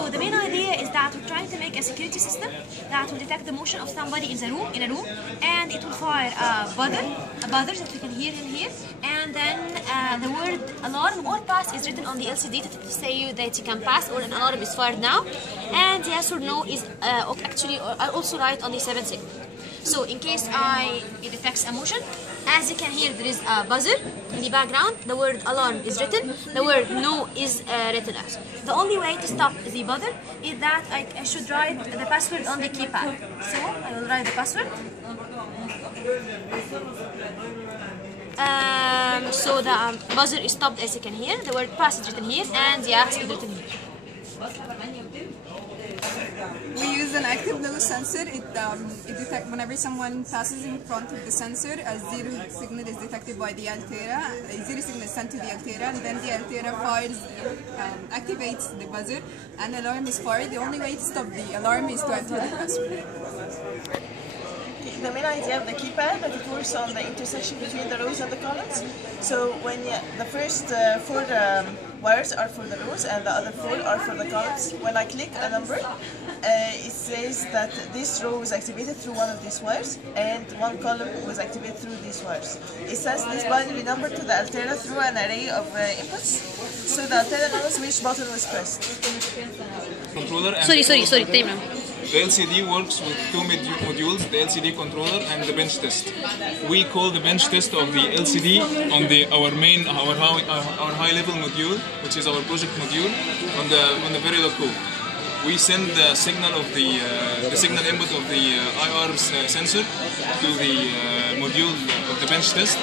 So the main idea is that we're trying to make a security system that will detect the motion of somebody in a room, and it will fire a buzzer that you can hear in here, and then the word alarm or pass is written on the LCD to say that you can pass or an alarm is fired now, and yes or no is actually also write on the 7 signal. So in case it detects a motion, as you can hear, there is a buzzer in the background. The word alarm is written. The word no is written as. The only way to stop the buzzer is that I should write the password on the keypad. So I will write the password. So the buzzer is stopped, as you can hear. The word pass is written here, and the ask is written here. We use an active low sensor. It detects whenever someone passes in front of the sensor, a zero signal is detected by the Altera. A zero signal is sent to the Altera, and then the Altera fires, activates the buzzer, and the alarm is fired. The only way to stop the alarm is to enter the password. The main idea of the keypad that it works on the intersection between the rows and the columns. So when the first 4 wires are for the rows and the other 4 are for the columns. When I click a number, it says that this row was activated through one of these wires and one column was activated through these wires. It sends this binary number to the Altera through an array of inputs, so the Altera knows which button was pressed. Controller and Sorry, time now. The LCD works with 2 modules, the LCD controller and the bench test. We call the bench test of the LCD on our high level module, which is our project module, on the very low code. We send the signal of the signal input of the IR sensor to the module of the bench test.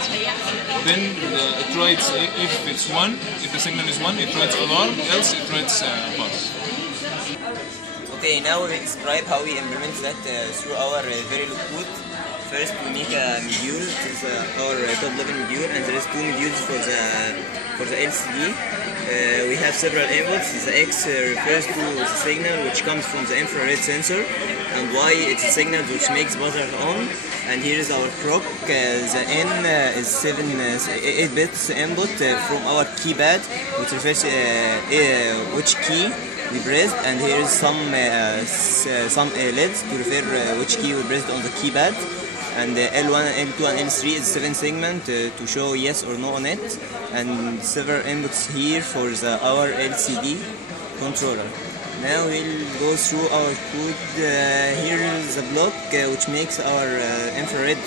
Then it writes if it's 1, if the signal is 1, it writes alarm, else it writes pass. Okay, now we will describe how we implement that through our very low code. First, we make a module, our top level module, and there is 2 modules for the LCD. We have several inputs. The X refers to the signal which comes from the infrared sensor, and Y it's a signal which makes buzzer on. And here is our clock. The N is 8 bits input from our keypad, which refers to which key we pressed, and here is some LEDs to refer which key we pressed on the keypad. And L1, L2 and L3 is 7 segment to show yes or no on it, and several inputs here for our LCD controller. Now we'll go through our code. Here is the block which makes our infrared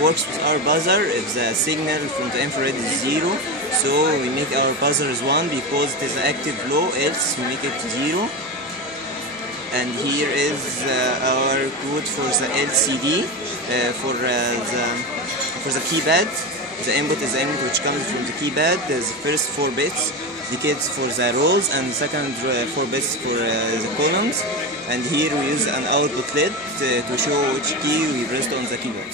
works with our buzzer. If the signal from the infrared is 0, so we make our buzzer as 1 because it is active low, else we make it 0. And here is our code for the LCD, for the keypad. The input is the input which comes from the keypad. The first 4 bits indicates for the rows, and the second 4 bits for the columns. And here we use an output LED to show which key we pressed on the keyboard.